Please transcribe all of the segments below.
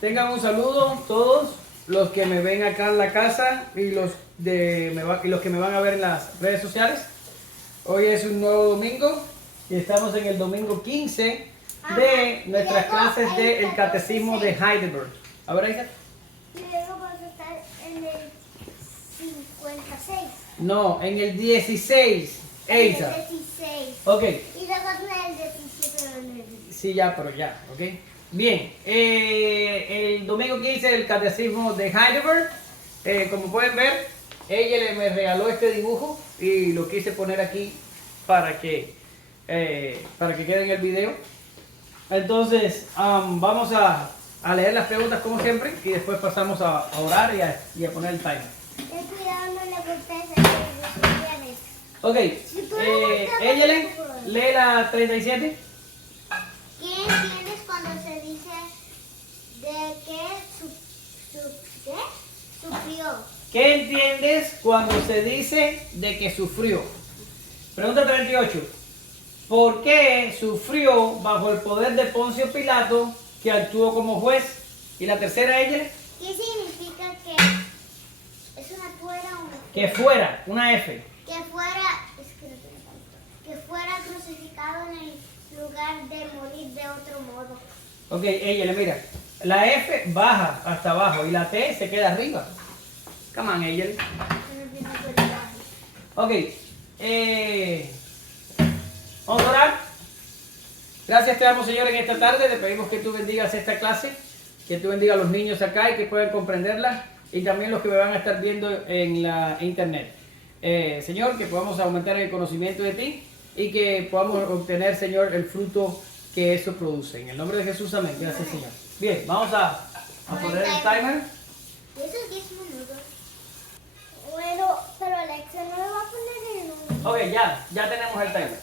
Tengan un saludo todos los que me ven acá en la casa y los que me van a ver en las redes sociales. Hoy es un nuevo domingo y estamos en el domingo 15 de nuestras clases del Catecismo de Heidelberg. A ver, Isa. Luego vamos a estar en el 56. No, en el 16. En el Isa. 16. Ok. Y luego en el 17, pero en el 16. Sí, ya, pero ya, ok. Bien, el domingo 15 del Catecismo de Heidelberg, como pueden ver, ella me regaló este dibujo y lo quise poner aquí para que quede en el video. Entonces, vamos a leer las preguntas como siempre y después pasamos a orar y a poner el timer. Ten cuidado, no le golpees a los Ok, Si tú le golpeas, ella no te puedo. lee la 37. ¿Qué entiendes cuando se dice de que sufrió? ¿Qué entiendes cuando se dice de que sufrió? Pregunta 38. ¿Por qué sufrió bajo el poder de Poncio Pilato, que actuó como juez? Y la tercera, ella, ¿Qué significa que es una fuera o una que fuera, una F. que fuera crucificado en el lugar de morir de otro modo? Ok, ella, mira. La F baja hasta abajo y la T se queda arriba. Come on, ella. Ok, vamos a orar. Gracias te damos, Señor, en esta tarde. Te pedimos que tú bendigas esta clase, que tú bendigas a los niños acá y que puedan comprenderla, y también los que me van a estar viendo en la internet. Señor, que podamos aumentar el conocimiento de ti y que podamos obtener, Señor, el fruto que eso produce. En el nombre de Jesús, amén. Gracias, Señor. Bien, vamos a poner el timer. Esos 10 minutos. Bueno, pero Alexa no lo va a poner en un... Ok, ya tenemos el timer.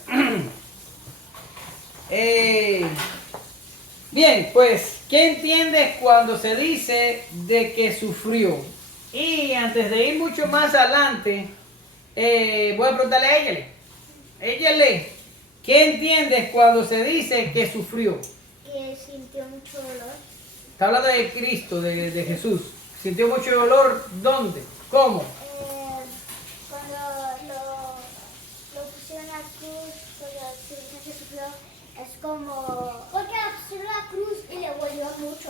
Bien, pues, ¿qué entiendes cuando se dice de que sufrió? Y antes de ir mucho más adelante, voy a preguntarle a ella. Ella, ¿qué entiendes cuando se dice que sufrió? Que sintió mucho dolor. Está hablando de Cristo, de Jesús. ¿Sintió mucho dolor? ¿Dónde? ¿Cómo? Cuando lo pusieron a la cruz, cuando se dice que sufrió, es como... Porque lo pusieron a la cruz y le volvió mucho.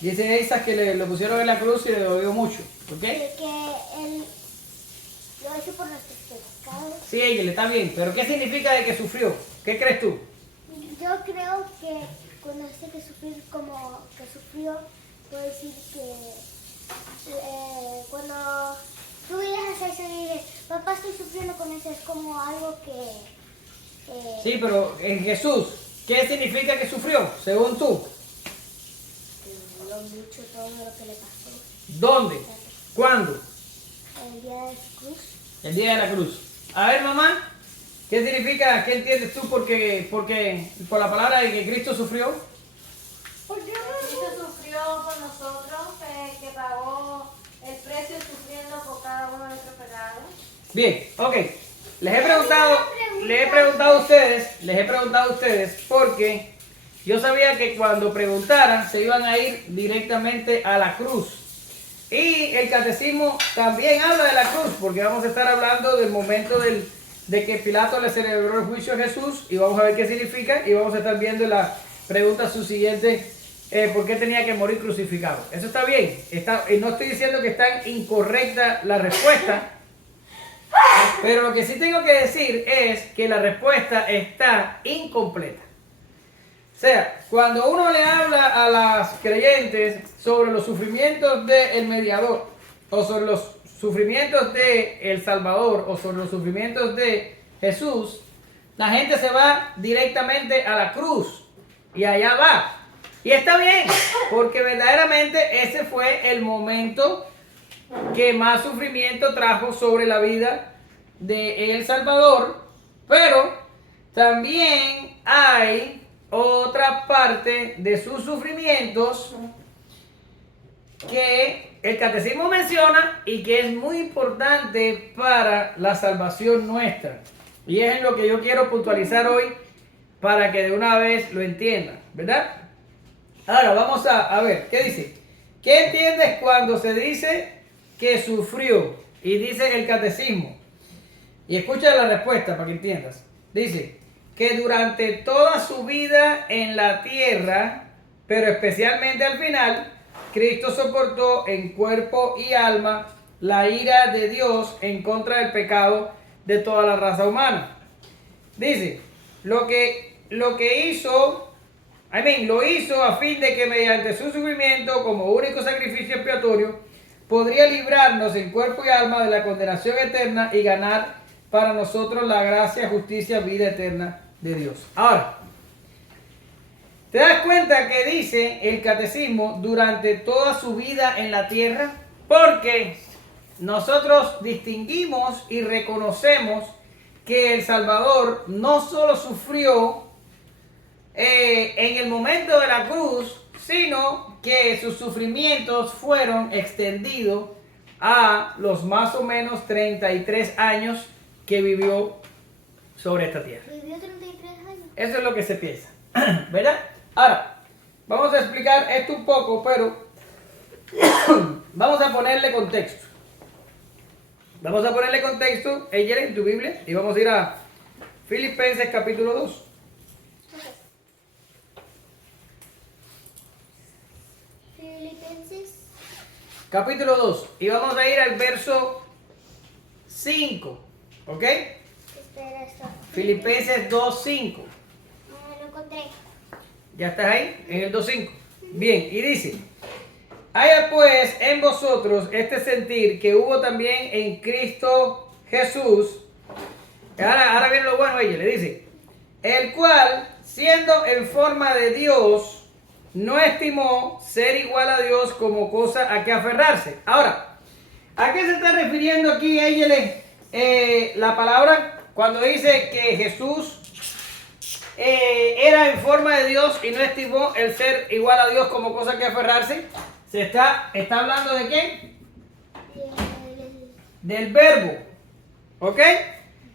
Dice Isaac que lo pusieron en la cruz y le dolió mucho. ¿Ok? Que él lo hizo por nuestros pecados. Sí, ella está bien. ¿Pero qué significa de que sufrió? ¿Qué crees tú? Yo creo que cuando dice que sufrir como que sufrió, puedo decir que cuando tú vienes a hacerse y dices, papá, estoy sufriendo con eso, es como algo que Sí, pero en Jesús, ¿qué significa que sufrió, según tú? lo mucho todo lo que le pasó ¿Dónde? ¿Cuándo? el día de su cruz. El día de la cruz. A ver, mamá, ¿qué significa, qué entiendes tú por la palabra de que Cristo sufrió? Porque Cristo sufrió por nosotros, que pagó el precio sufriendo por cada uno de nuestros pecados. Bien, ok. Les he preguntado a ustedes porque yo sabía que cuando preguntaran se iban a ir directamente a la cruz. Y el catecismo también habla de la cruz, porque vamos a estar hablando del momento de que Pilato le celebró el juicio a Jesús y vamos a ver qué significa y vamos a estar viendo la pregunta subsiguiente, ¿por qué tenía que morir crucificado? Eso está bien, no estoy diciendo que está incorrecta la respuesta, pero lo que sí tengo que decir es que la respuesta está incompleta. O sea, cuando uno le habla a las creyentes sobre los sufrimientos del mediador, o sobre los sufrimientos del Salvador, o sobre los sufrimientos de Jesús, la gente se va directamente a la cruz y allá va. Y está bien, porque verdaderamente ese fue el momento que más sufrimiento trajo sobre la vida de El Salvador, pero también hay otra parte de sus sufrimientos que el catecismo menciona y que es muy importante para la salvación nuestra. Y es en lo que yo quiero puntualizar hoy para que de una vez lo entiendan, ¿verdad? Ahora vamos a ver, ¿qué dice? ¿Qué entiendes cuando se dice que sufrió? Y dice el catecismo. Y escucha la respuesta para que entiendas. Dice que durante toda su vida en la tierra, pero especialmente al final, Cristo soportó en cuerpo y alma la ira de Dios en contra del pecado de toda la raza humana. Dice, lo hizo a fin de que mediante su sufrimiento como único sacrificio expiatorio podría librarnos en cuerpo y alma de la condenación eterna y ganar para nosotros la gracia, justicia, vida eterna de Dios. Ahora, ¿te das cuenta que dice el catecismo durante toda su vida en la tierra? Porque nosotros distinguimos y reconocemos que el Salvador no solo sufrió en el momento de la cruz, sino que sus sufrimientos fueron extendidos a los más o menos 33 años que vivió sobre esta tierra. ¿Vivió 33 años? Eso es lo que se piensa, ¿verdad? Ahora, vamos a explicar esto un poco, pero vamos a ponerle contexto. Vamos a ponerle contexto, ella en tu Biblia, y vamos a ir a Filipenses capítulo 2. Filipenses. Capítulo 2, y vamos a ir al verso 5, ¿ok? Espera, esto. Filipenses 2:5. Lo encontré. ¿Ya estás ahí? En el 2:5. Bien, y dice: haya pues en vosotros este sentir que hubo también en Cristo Jesús. Ahora viene lo bueno, ella le dice: el cual, siendo en forma de Dios, no estimó ser igual a Dios como cosa a que aferrarse. Ahora, ¿a qué se está refiriendo aquí ella la palabra cuando dice que Jesús era en forma de Dios y no estimó el ser igual a Dios como cosa que aferrarse? ¿Se está hablando de qué? Del verbo, ¿ok?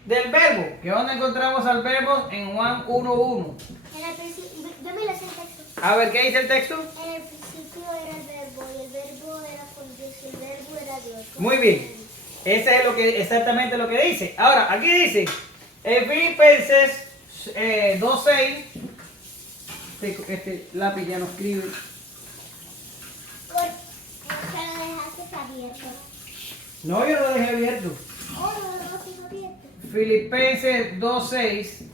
Del verbo, que donde encontramos al verbo en Juan 1:1. Yo me lo sé el texto. A ver, ¿qué dice el texto? En el principio era el verbo y el verbo era con Dios y el verbo era Dios. Muy bien, ese es exactamente lo que dice. Ahora, aquí dice, en Filipenses 2:6, este lápiz ya no escribe. ¿Por qué lo dejaste abierto? No, yo no lo dejé abierto. Oh, no lo dejaste abierto. Filipenses 2:6.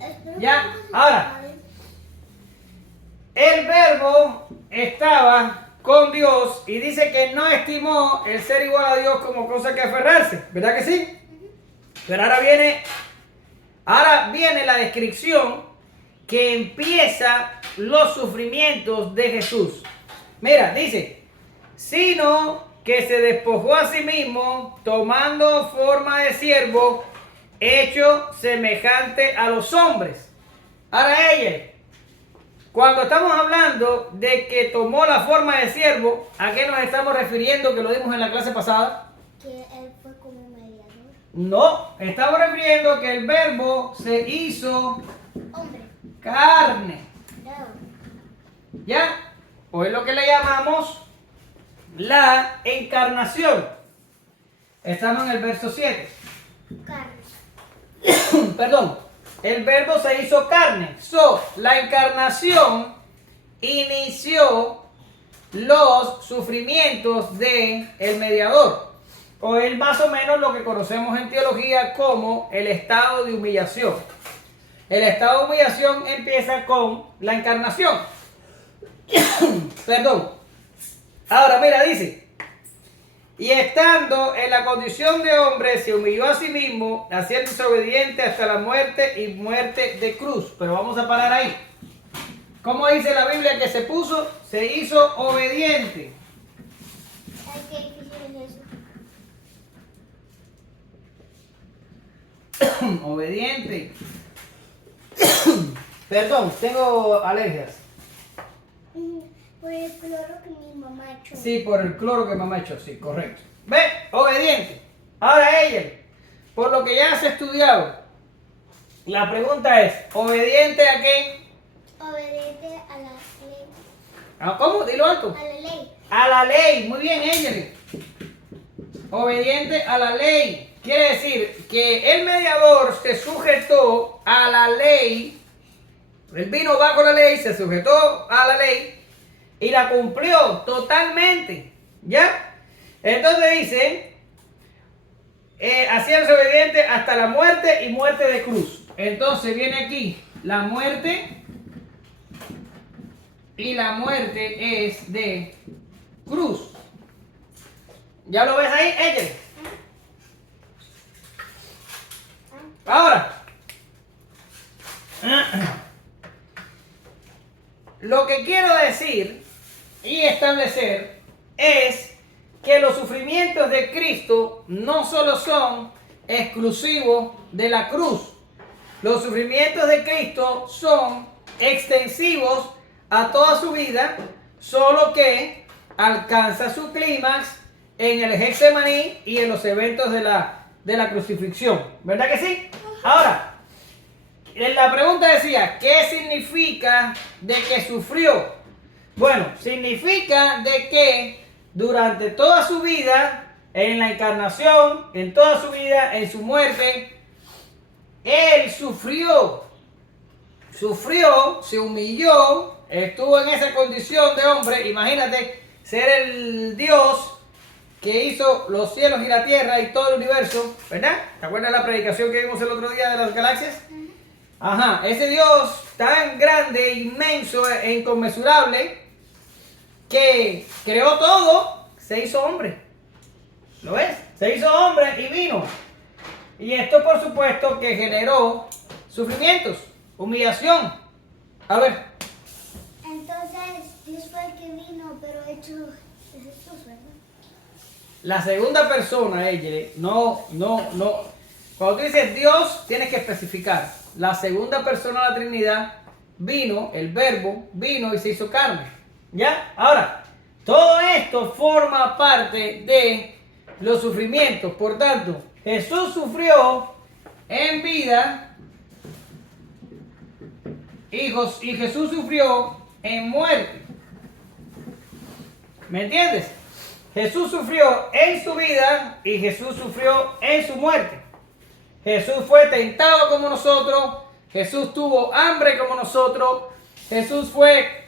Espero Ya, que no se ahora. acabe. El verbo estaba con Dios y dice que no estimó el ser igual a Dios como cosa que aferrarse. ¿Verdad que sí? Pero ahora viene la descripción que empieza los sufrimientos de Jesús. Mira, dice, sino que se despojó a sí mismo, tomando forma de siervo, hecho semejante a los hombres. Ahora ella, cuando estamos hablando de que tomó la forma de siervo, ¿a qué nos estamos refiriendo? Que lo dimos en la clase pasada. Que él fue como mediador. No, estamos refiriendo que el verbo se hizo Hombre. carne. No. ¿Ya? O es lo que le llamamos la encarnación. Estamos en el verso 7. Carne. Perdón. El verbo se hizo carne. La encarnación inició los sufrimientos del mediador. O es más o menos lo que conocemos en teología como el estado de humillación. El estado de humillación empieza con la encarnación. Perdón. Ahora mira, dice: y estando en la condición de hombre, se humilló a sí mismo, haciéndose obediente hasta la muerte y muerte de cruz. Pero vamos a parar ahí. ¿Cómo dice la Biblia que se puso? Se hizo obediente. Ay, qué difícil es eso. Obediente. Perdón, tengo alergias. Por el cloro que mi mamá echó. Sí, por el cloro que mamá ha hecho, sí, correcto. ¿Ve? Obediente. Ahora ella, por lo que ya has estudiado, la pregunta es, ¿obediente a qué? Obediente a la ley. ¿Cómo? Dilo alto. A la ley. A la ley. Muy bien, Angel. Obediente a la ley. Quiere decir que el mediador se sujetó a la ley. Él vino bajo la ley, se sujetó a la ley y la cumplió totalmente. ¿Ya? Entonces dice, haciéndose obediente hasta la muerte y muerte de cruz. Entonces viene aquí la muerte y la muerte es de cruz. ¿Ya lo ves ahí, Ella? Ahora, lo que quiero decir y establecer es que los sufrimientos de Cristo no solo son exclusivos de la cruz. Los sufrimientos de Cristo son extensivos a toda su vida, solo que alcanza su clímax en el Getsemaní y en los eventos de la crucifixión. ¿Verdad que sí? Ahora, la pregunta decía, ¿qué significa de que sufrió? Bueno, significa de que durante toda su vida, en la encarnación, en toda su vida, en su muerte, Él sufrió, se humilló, estuvo en esa condición de hombre. Imagínate ser el Dios que hizo los cielos y la tierra y todo el universo, ¿verdad? ¿Te acuerdas de la predicación que vimos el otro día de las galaxias? Ajá, ese Dios tan grande, inmenso e inconmensurable, que creó todo, se hizo hombre. ¿Lo ves? Se hizo hombre y vino. Y esto por supuesto que generó sufrimientos, humillación. A ver. Entonces, Dios fue el que vino, pero hecho de Jesús, ¿verdad? La segunda persona, ella, no. Cuando tú dices Dios, tienes que especificar. La segunda persona de la Trinidad vino, el Verbo vino y se hizo carne. ¿Ya? Ahora, todo esto forma parte de los sufrimientos. Por tanto, Jesús sufrió en vida y Jesús sufrió en muerte. ¿Me entiendes? Jesús sufrió en su vida y Jesús sufrió en su muerte. Jesús fue tentado como nosotros, Jesús tuvo hambre como nosotros, Jesús fue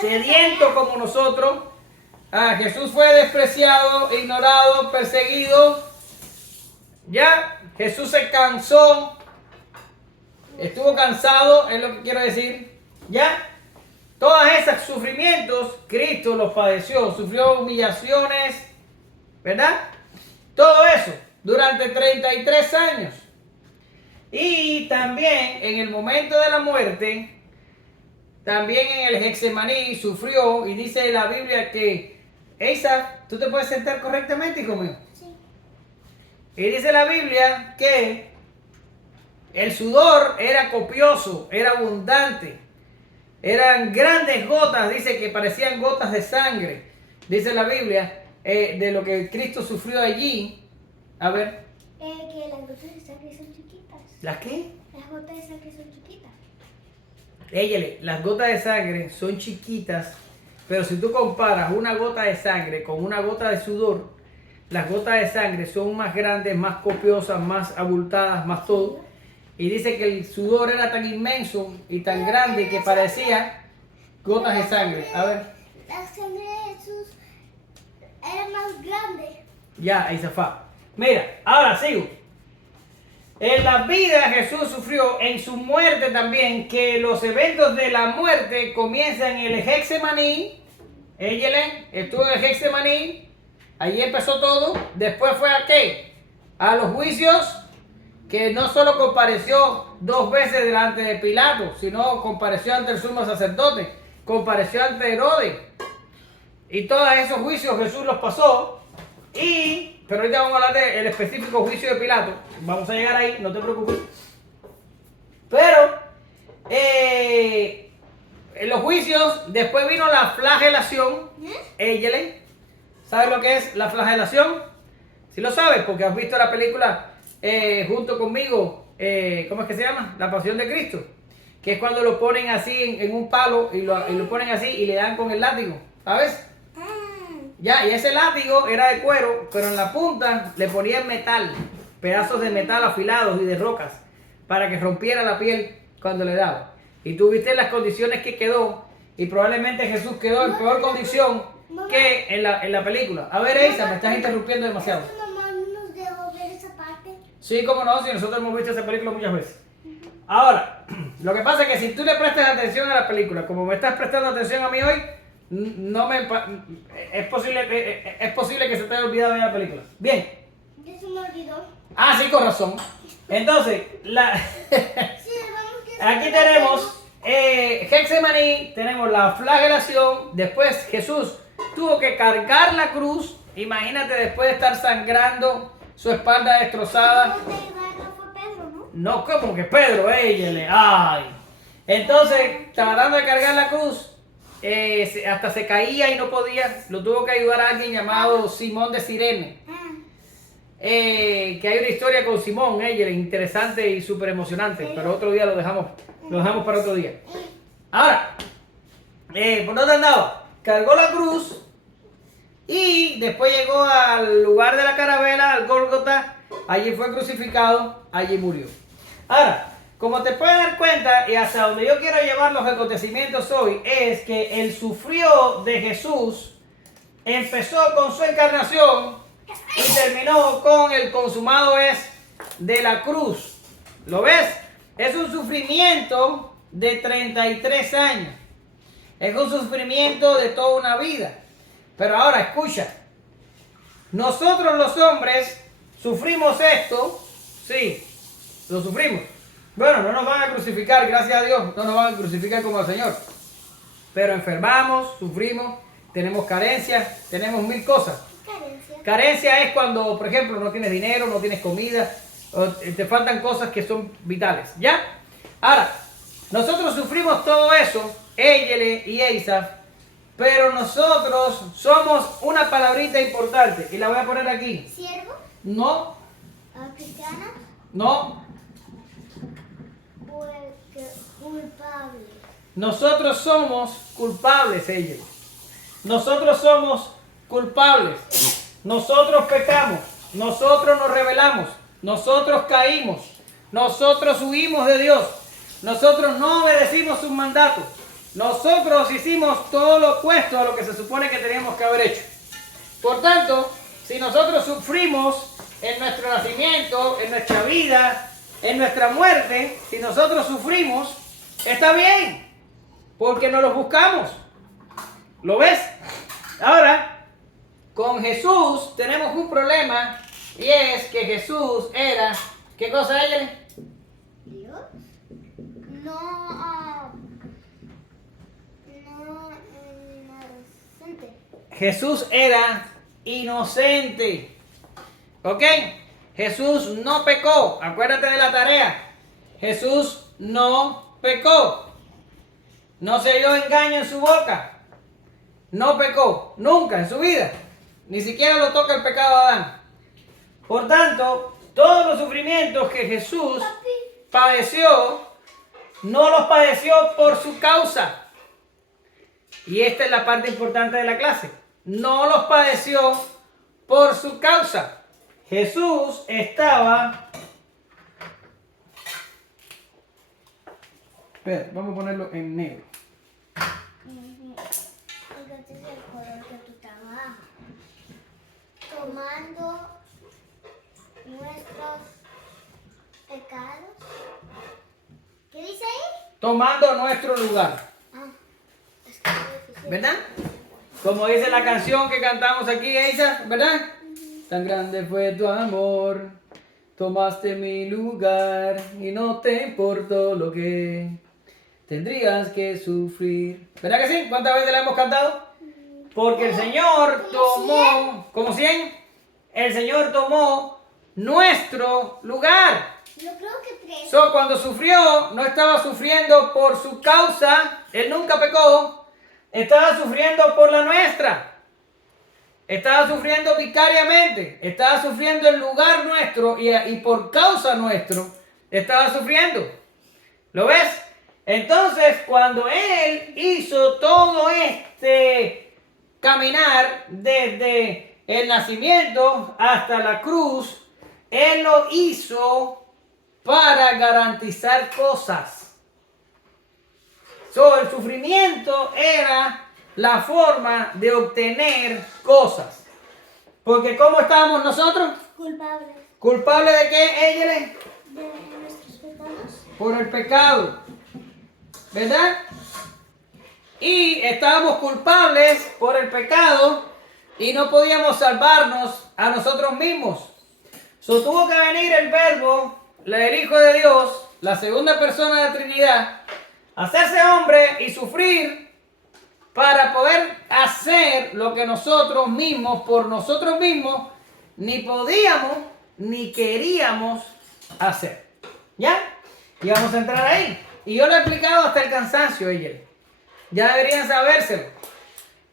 sediento como nosotros, Jesús fue despreciado, ignorado, perseguido. Ya, Jesús se cansó, estuvo cansado, es lo que quiero decir. Ya, todos esos sufrimientos, Cristo los padeció, sufrió humillaciones, ¿verdad? Todo eso durante 33 años. Y también en el momento de la muerte, también en el Getsemaní sufrió, y dice la Biblia que, Eisa, ¿tú te puedes sentar correctamente, hijo mío? Sí. Y dice la Biblia que el sudor era copioso, era abundante. Eran grandes gotas, dice que parecían gotas de sangre. Dice la Biblia de lo que Cristo sufrió allí. A ver. Que las gotas de sangre son chiquitas. ¿Las qué? Las gotas de sangre son chiquitas. Éyele, las gotas de sangre son chiquitas, pero si tú comparas una gota de sangre con una gota de sudor, las gotas de sangre son más grandes, más copiosas, más abultadas, más todo. Y dice que el sudor era tan inmenso y tan grande que parecía gotas de sangre. A ver. La sangre de Jesús era más grande. Ya, ahí se fue. Mira, ahora sigo. En la vida Jesús sufrió, en su muerte también, que los eventos de la muerte comienzan en el Getsemaní. Él estuvo en el Getsemaní, allí empezó todo. Después fue a ¿qué? A los juicios, que no solo compareció 2 veces delante de Pilato, sino compareció ante el sumo sacerdote, compareció ante Herodes. Y todos esos juicios Jesús los pasó. Pero ahorita vamos a hablar del específico juicio de Pilato. Vamos a llegar ahí, no te preocupes. Pero en los juicios, después vino la flagelación. Éyele, ¿sabes lo que es la flagelación? Sí lo sabes, porque has visto la película junto conmigo. ¿Cómo es que se llama? La Pasión de Cristo. que es cuando lo ponen así en un palo y lo ponen así y le dan con el látigo, ¿sabes? Ya, y ese látigo era de cuero, pero en la punta le ponían metal, pedazos de metal afilados y de rocas, para que rompiera la piel cuando le daba. Y tú viste las condiciones que quedó, y probablemente Jesús quedó en peor condición que en la película. A ver, Eisa, me estás interrumpiendo demasiado. ¿Tu mamá no nos dejó ver esa parte? Sí, cómo no, si nosotros hemos visto esa película muchas veces. Ahora, lo que pasa es que si tú le prestas atención a la película, como me estás prestando atención a mí hoy, es posible que se te haya olvidado de la película. Bien. Ya se me olvidó. Ah, sí, con razón. Entonces, Sí, vamos que aquí tenemos Getsemaní, tenemos la flagelación, después Jesús tuvo que cargar la cruz, imagínate después de estar sangrando, su espalda destrozada. No fue Pedro, ¿no? No, como que Pedro, ay. Entonces, tratando de cargar la cruz, hasta se caía y no podía, lo tuvo que ayudar a alguien llamado Simón de Cirene. Que hay una historia con Simón, interesante y súper emocionante, pero otro día lo dejamos para otro día. Ahora, ¿por dónde andaba? Cargó la cruz y después llegó al lugar de la carabela, al Gólgota, allí fue crucificado, allí murió. Ahora, como te puedes dar cuenta, y hasta donde yo quiero llevar los acontecimientos hoy, es que el sufrió de Jesús empezó con su encarnación y terminó con el consumado es de la cruz. ¿Lo ves? Es un sufrimiento de 33 años. Es un sufrimiento de toda una vida. Pero ahora escucha. Nosotros los hombres sufrimos esto. Sí, lo sufrimos. Bueno, no nos van a crucificar, gracias a Dios. No nos van a crucificar como al Señor. Pero enfermamos, sufrimos, tenemos carencias, tenemos mil cosas. Carencia es cuando, por ejemplo, no tienes dinero, no tienes comida, o te faltan cosas que son vitales, ¿ya? Ahora, nosotros sufrimos todo eso, Eyele y Eisa, pero nosotros somos una palabrita importante, y la voy a poner aquí. ¿Siervo? No, ¿Cristiana? no, Culpable. nosotros somos culpables, Eyele. Nosotros somos culpables. Nosotros pecamos, nosotros nos rebelamos, nosotros caímos, nosotros huimos de Dios, nosotros no obedecimos sus mandatos, nosotros hicimos todo lo opuesto a lo que se supone que teníamos que haber hecho. Por tanto, si nosotros sufrimos en nuestro nacimiento, en nuestra vida, en nuestra muerte, si nosotros sufrimos, está bien, porque nos los buscamos. ¿Lo ves? Ahora, con Jesús tenemos un problema y es que Jesús era, ¿qué cosa ella? ¿Dios? No inocente. Jesús era inocente. ¿Ok? Jesús no pecó. Acuérdate de la tarea. Jesús no pecó. No se dio engaño en su boca. No pecó. Nunca en su vida. Ni siquiera lo toca el pecado de Adán. Por tanto, todos los sufrimientos que Jesús padeció, no los padeció por su causa. Y esta es la parte importante de la clase. No los padeció por su causa. Jesús estaba... Espera, vamos a ponerlo en negro. Este es el color que tú trabajas. Tomando nuestros pecados. ¿Qué dice ahí? Tomando nuestro lugar. Es que es difícil. ¿Verdad? Como dice la canción que cantamos aquí, Eisa, ¿verdad? Tan grande fue tu amor, tomaste mi lugar y no te importó lo que tendrías que sufrir. ¿Verdad que sí? ¿Cuántas veces la hemos cantado? Porque el Señor tomó, ¿como 100? El Señor tomó nuestro lugar. Yo creo que 3. Cuando sufrió, no estaba sufriendo por su causa, Él nunca pecó, estaba sufriendo por la nuestra. Estaba sufriendo vicariamente, estaba sufriendo en lugar nuestro y por causa nuestro estaba sufriendo. ¿Lo ves? Entonces, cuando Él hizo todo este caminar desde el nacimiento hasta la cruz, Él lo hizo para garantizar cosas. El sufrimiento era la forma de obtener cosas. Porque ¿cómo estábamos nosotros? Culpables ¿Culpables de qué, Eyele? de nuestros pecados. Por el pecado. ¿Verdad? Y estábamos culpables por el pecado y no podíamos salvarnos a nosotros mismos. Tuvo que venir el Verbo, el Hijo de Dios, la segunda persona de la Trinidad, hacerse hombre y sufrir para poder hacer lo que nosotros mismos, por nosotros mismos, ni podíamos ni queríamos hacer. ¿Ya? Y vamos a entrar ahí. Y yo lo he explicado hasta el cansancio, ella. Ya deberían sabérselo.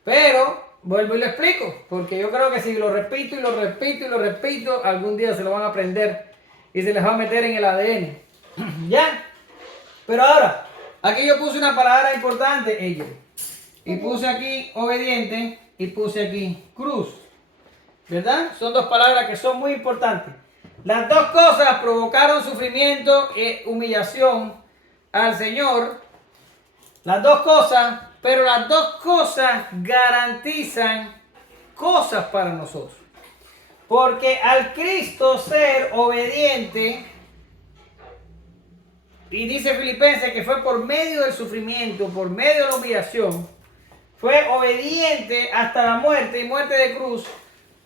Pero vuelvo y lo explico. Porque yo creo que si lo repito y lo repito y lo repito, algún día se lo van a aprender y se les va a meter en el ADN. ¿Ya? Pero ahora, aquí yo puse una palabra importante, ella. Y puse aquí obediente y puse aquí cruz. ¿Verdad? Son dos palabras que son muy importantes. Las dos cosas provocaron sufrimiento e humillación al Señor. Las dos cosas, pero las dos cosas garantizan cosas para nosotros. Porque al Cristo ser obediente, y dice Filipenses que fue por medio del sufrimiento, por medio de la humillación, fue obediente hasta la muerte y muerte de cruz.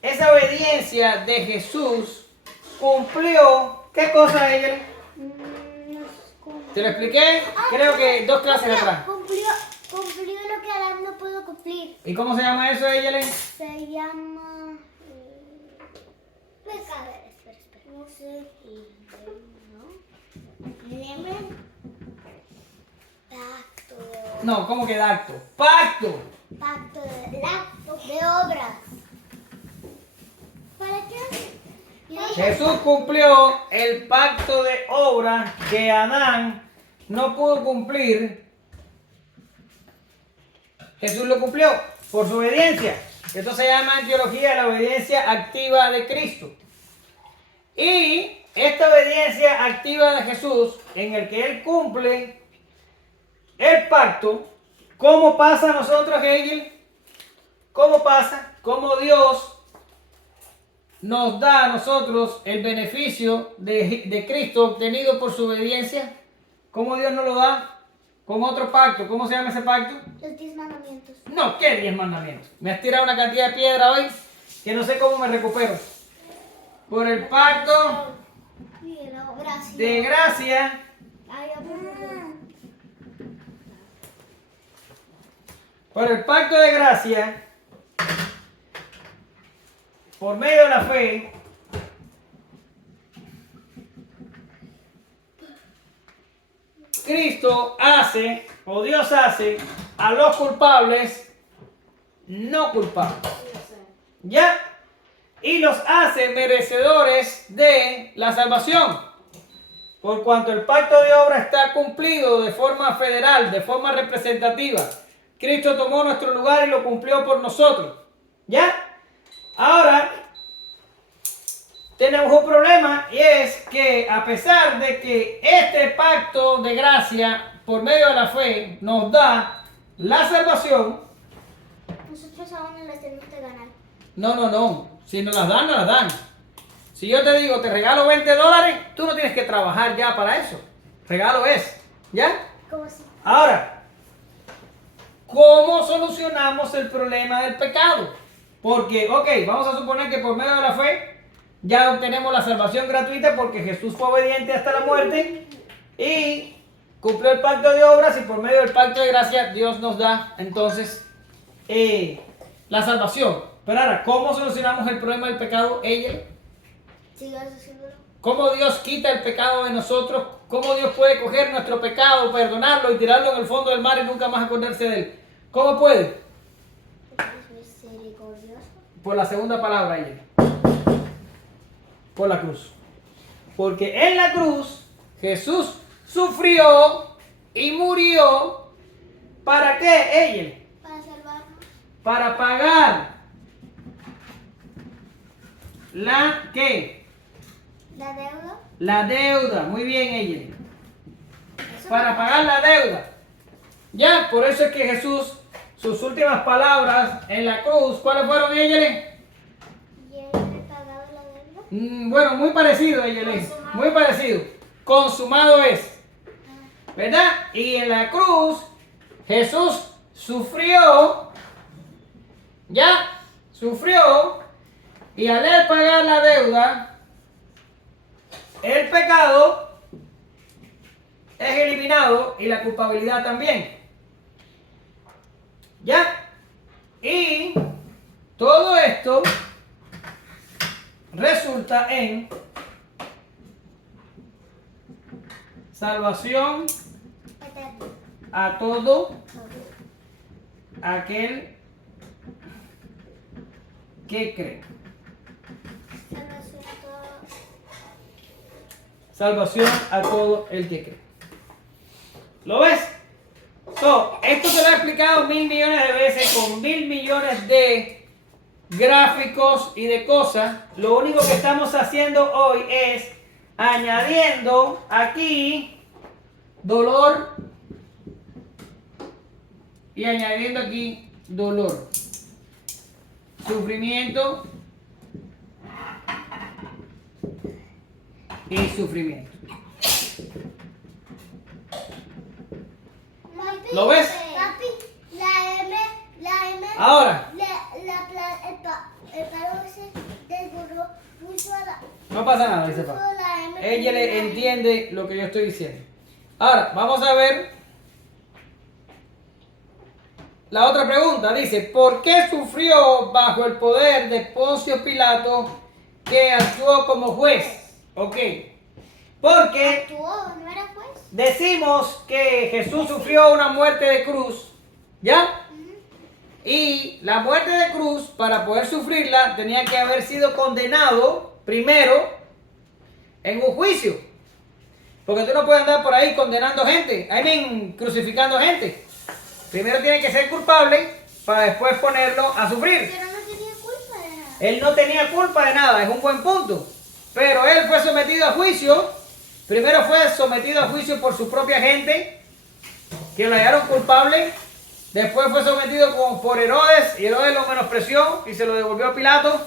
Esa obediencia de Jesús cumplió, ¿qué cosa ella? ¿Te lo expliqué? Creo que 2 clases atrás. Cumplió lo que Adán no pudo cumplir. ¿Y cómo se llama eso, ella? Se llama... espera. No sé. Pacto. No, ¿cómo que acto? ¡Pacto! Pacto de obras. ¿Para qué? Jesús cumplió el pacto de obra que Adán no pudo cumplir. Jesús lo cumplió por su obediencia. Esto se llama en teología la obediencia activa de Cristo. Y esta obediencia activa de Jesús, en el que Él cumple el pacto, ¿cómo pasa a nosotros, Hegel? ¿Cómo pasa? ¿Cómo Dios nos da a nosotros el beneficio de Cristo obtenido por su obediencia? ¿Cómo Dios nos lo da? Con otro pacto. ¿Cómo se llama ese pacto? Los 10 mandamientos. No, ¿qué 10 mandamientos? Me has tirado una cantidad de piedra hoy que no sé cómo me recupero. Por el pacto de gracia. Por el pacto de gracia, por medio de la fe, Cristo hace, o Dios hace, a los culpables no culpables. ¿Ya? Y los hace merecedores de la salvación. Por cuanto el pacto de obra está cumplido de forma federal, de forma representativa. Cristo tomó nuestro lugar y lo cumplió por nosotros. ¿Ya? Ahora, tenemos un problema y es que a pesar de que este pacto de gracia por medio de la fe nos da la salvación, nosotros aún no las tenemos que ganar. No. Si nos las dan, nos las dan. Si yo te digo, te regalo $20, tú no tienes que trabajar ya para eso. Regalo es. ¿Ya? ¿Cómo así? Ahora, ¿cómo solucionamos el problema del pecado? Porque, vamos a suponer que por medio de la fe ya obtenemos la salvación gratuita porque Jesús fue obediente hasta la muerte y cumplió el pacto de obras y por medio del pacto de gracia Dios nos da entonces la salvación. Pero ahora, ¿cómo solucionamos el problema del pecado, ella? ¿Sigas haciéndolo? ¿Cómo Dios quita el pecado de nosotros? ¿Cómo Dios puede coger nuestro pecado, perdonarlo y tirarlo en el fondo del mar y nunca más acordarse de él? ¿Cómo puede? Es misericordioso. Por la segunda palabra, ella. Por la cruz. Porque en la cruz Jesús sufrió y murió. ¿Para qué, ella? Para salvarnos. Para pagar la ¿qué? La deuda. La deuda. Muy bien, ella. Eso Para pagar la deuda. Ya, por eso es que Jesús, sus últimas palabras en la cruz, ¿cuáles fueron, ella? ¿Y él le pagado la deuda? Bueno, muy parecido, ella. Muy parecido. Consumado es. ¿Verdad? Y en la cruz, Jesús sufrió. Ya, sufrió. Y al él pagar la deuda, el pecado es eliminado y la culpabilidad también. ¿Ya? Y todo esto resulta en salvación Eterno. a todo aquel que cree. Salvación a todo. Salvación a todo el que cree. ¿Lo ves? Esto se lo he explicado 1.000 millones de veces con 1.000 millones de gráficos y de cosas. Lo único que estamos haciendo hoy es añadiendo aquí dolor y añadiendo aquí dolor, sufrimiento y sufrimiento. Papi, ¿Lo ves? Papi, la M, Ahora, el palo ese del burro puso a la, no pasa nada, dice puso papá. la M. Ella le entiende lo que yo estoy diciendo. Ahora, vamos a ver la otra pregunta. Dice, ¿por qué sufrió bajo el poder de Poncio Pilato que actuó como juez? Ok. Porque Actuó, ¿no era juez? decimos que Jesús sufrió una muerte de cruz, ¿ya? Y la muerte de cruz, para poder sufrirla, tenía que haber sido condenado primero en un juicio. Porque tú no puedes andar por ahí condenando gente, crucificando gente. Primero tiene que ser culpable para después ponerlo a sufrir. Pero no tenía culpa de nada. Él no tenía culpa de nada, es un buen punto. Pero él fue sometido a juicio. Primero fue sometido a juicio por su propia gente, que lo hallaron culpable. Después fue sometido por Herodes, y Herodes lo menospreció y se lo devolvió a Pilato.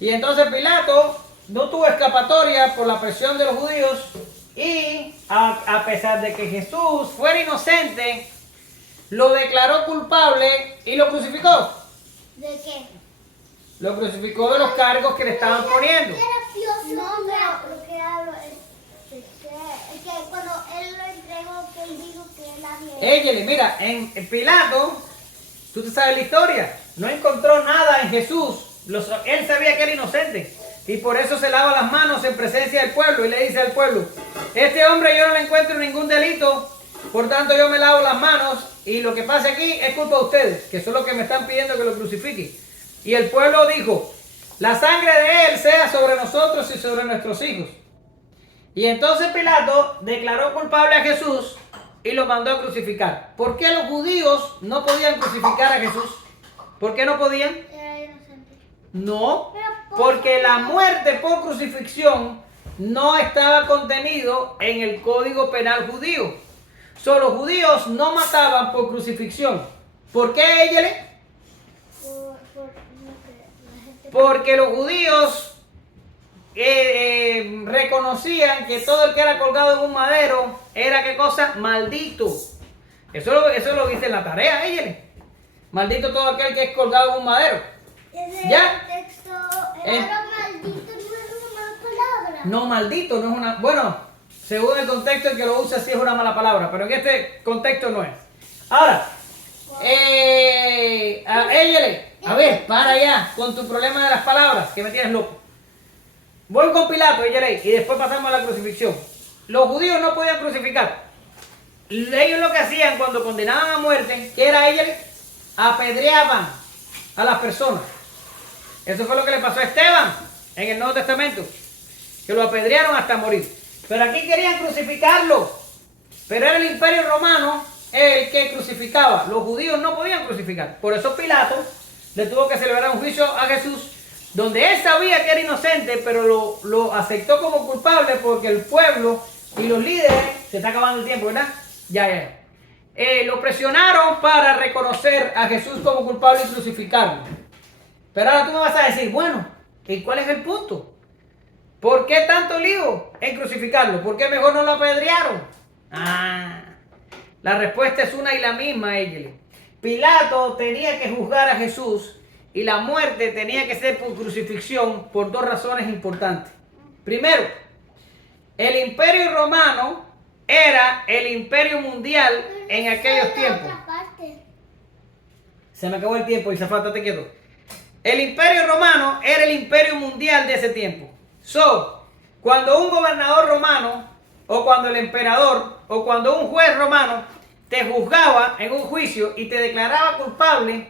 Y entonces Pilato no tuvo escapatoria por la presión de los judíos. Y a pesar de que Jesús fuera inocente, lo declaró culpable y lo crucificó. ¿De qué? Lo crucificó de los cargos que le estaban poniendo. No, pero lo que hablo es que cuando él lo entregó, que él dijo que él había... Éyele, mira, en Pilato, tú te sabes la historia, no encontró nada en Jesús. Él sabía que era inocente y por eso se lava las manos en presencia del pueblo y le dice al pueblo, este hombre yo no le encuentro ningún delito, por tanto yo me lavo las manos y lo que pasa aquí es culpa de ustedes, que son los que me están pidiendo que lo crucifiquen. Y el pueblo dijo, la sangre de él sea sobre nosotros y sobre nuestros hijos. Y entonces Pilato declaró culpable a Jesús y lo mandó a crucificar. ¿Por qué los judíos no podían crucificar a Jesús? ¿Por qué no podían? Era inocente. No, Pero porque la muerte por crucifixión no estaba contenido en el Código Penal judío. Solo los judíos no mataban por crucifixión. ¿Por qué, Eyele? No sé, la gente... Porque los judíos reconocían que todo el que era colgado en un madero era, ¿qué cosa? Maldito. Eso lo dice en la tarea, Eyele. Maldito todo aquel que es colgado en un madero. ¿Ya? El texto era maldito, no era una mala palabra. No, maldito no es una... Bueno, según el contexto en que lo usa sí es una mala palabra, pero en este contexto no es. Ahora, Eyele, a ver, para allá con tu problema de las palabras, que me tienes loco. Voy con Pilato, Eyele, y después pasamos a la crucifixión. Los judíos no podían crucificar. Ellos lo que hacían cuando condenaban a muerte, ¿qué era, Eyele? Apedreaban a las personas. Eso fue lo que le pasó a Esteban en el Nuevo Testamento, que lo apedrearon hasta morir. Pero aquí querían crucificarlo. Pero era el imperio romano el que crucificaba. Los judíos no podían crucificar. Por eso Pilato le tuvo que celebrar un juicio a Jesús, donde él sabía que era inocente, pero lo aceptó como culpable porque el pueblo y los líderes, se está acabando el tiempo, ¿verdad? Ya. Lo presionaron para reconocer a Jesús como culpable y crucificarlo. Pero ahora tú me vas a decir, bueno, ¿y cuál es el punto? ¿Por qué tanto lío en crucificarlo? ¿Por qué mejor no lo apedrearon? La respuesta es una y la misma, Egeli. Pilato tenía que juzgar a Jesús y la muerte tenía que ser por crucifixión por dos razones importantes. Primero, el imperio romano era el imperio mundial en aquellos tiempos. Se me acabó el tiempo, Isafá, te quedo. El imperio romano era el imperio mundial de ese tiempo. Cuando un gobernador romano, o cuando el emperador, o cuando un juez romano te juzgaba en un juicio y te declaraba culpable,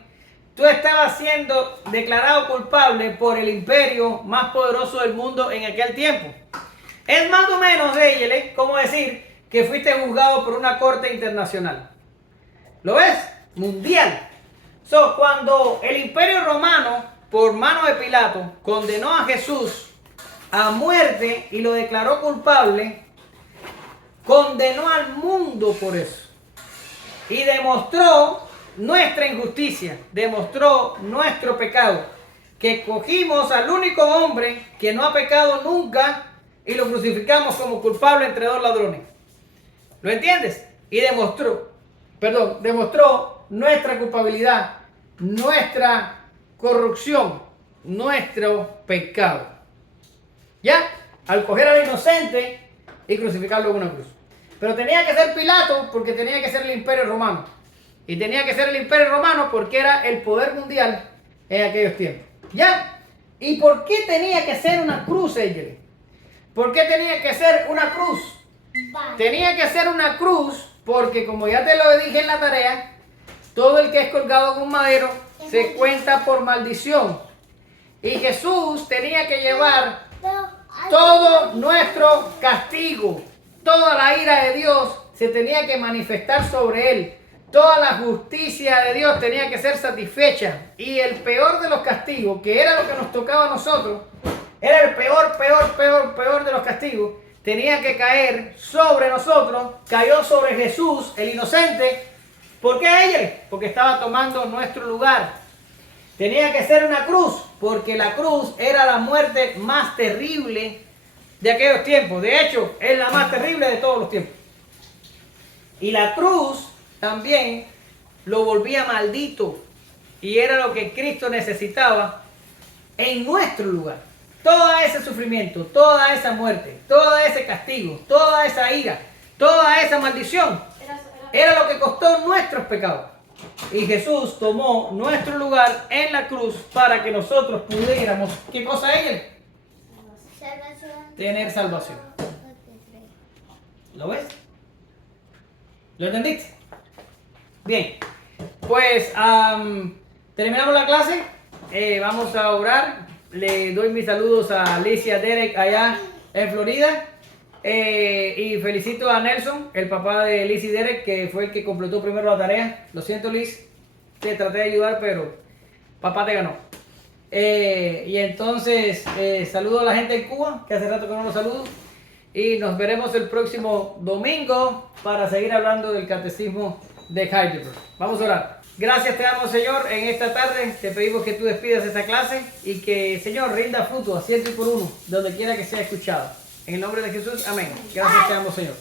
tú estabas siendo declarado culpable por el imperio más poderoso del mundo en aquel tiempo. Es más o menos, como decir que fuiste juzgado por una corte internacional. ¿Lo ves? Mundial. Cuando el imperio romano, por mano de Pilato, condenó a Jesús a muerte y lo declaró culpable, condenó al mundo por eso. Y demostró nuestra injusticia, demostró nuestro pecado, que cogimos al único hombre que no ha pecado nunca y lo crucificamos como culpable entre dos ladrones. ¿Lo entiendes? Y demostró nuestra culpabilidad, nuestra corrupción, nuestro pecado. ¿Ya? Al coger al inocente y crucificarlo en una cruz. Pero tenía que ser Pilato porque tenía que ser el imperio romano. Y tenía que ser el imperio romano porque era el poder mundial en aquellos tiempos. ¿Ya? ¿Y por qué tenía que ser una cruz, Egeli? ¿Por qué tenía que ser una cruz? Tenía que ser una cruz porque, como ya te lo dije en la tarea, todo el que es colgado en un madero se cuenta por maldición. Y Jesús tenía que llevar todo nuestro castigo, toda la ira de Dios se tenía que manifestar sobre él. Toda la justicia de Dios tenía que ser satisfecha. Y el peor de los castigos, que era lo que nos tocaba a nosotros, era el peor de los castigos, tenía que caer sobre nosotros. Cayó sobre Jesús, el inocente. ¿Por qué ella? Porque estaba tomando nuestro lugar. Tenía que ser una cruz, porque la cruz era la muerte más terrible de aquellos tiempos. De hecho, es la más terrible de todos los tiempos. Y la cruz también lo volvía maldito. Y era lo que Cristo necesitaba en nuestro lugar. Todo ese sufrimiento, toda esa muerte, todo ese castigo, toda esa ira, toda esa maldición, era lo que costó nuestros pecados. Y Jesús tomó nuestro lugar en la cruz para que nosotros pudiéramos, ¿qué cosa es él? Tener salvación. ¿Lo ves? ¿Lo entendiste? Bien, pues terminamos la clase. Vamos a orar. Le doy mis saludos a Alicia Derek allá en Florida. Y felicito a Nelson, el papá de Liz y Derek, que fue el que completó primero la tarea. Lo siento, Liz, te traté de ayudar, pero papá te ganó. Y entonces saludo a la gente en Cuba, que hace rato que no los saludo. Y nos veremos el próximo domingo para seguir hablando del catecismo de Heidelberg. Vamos a orar. Gracias te damos, Señor, en esta tarde. Te pedimos que tú despidas esta clase y que, Señor, rinda fruto a ciento y por uno, donde quiera que sea escuchado. En el nombre de Jesús, amén. Gracias te damos, Señor.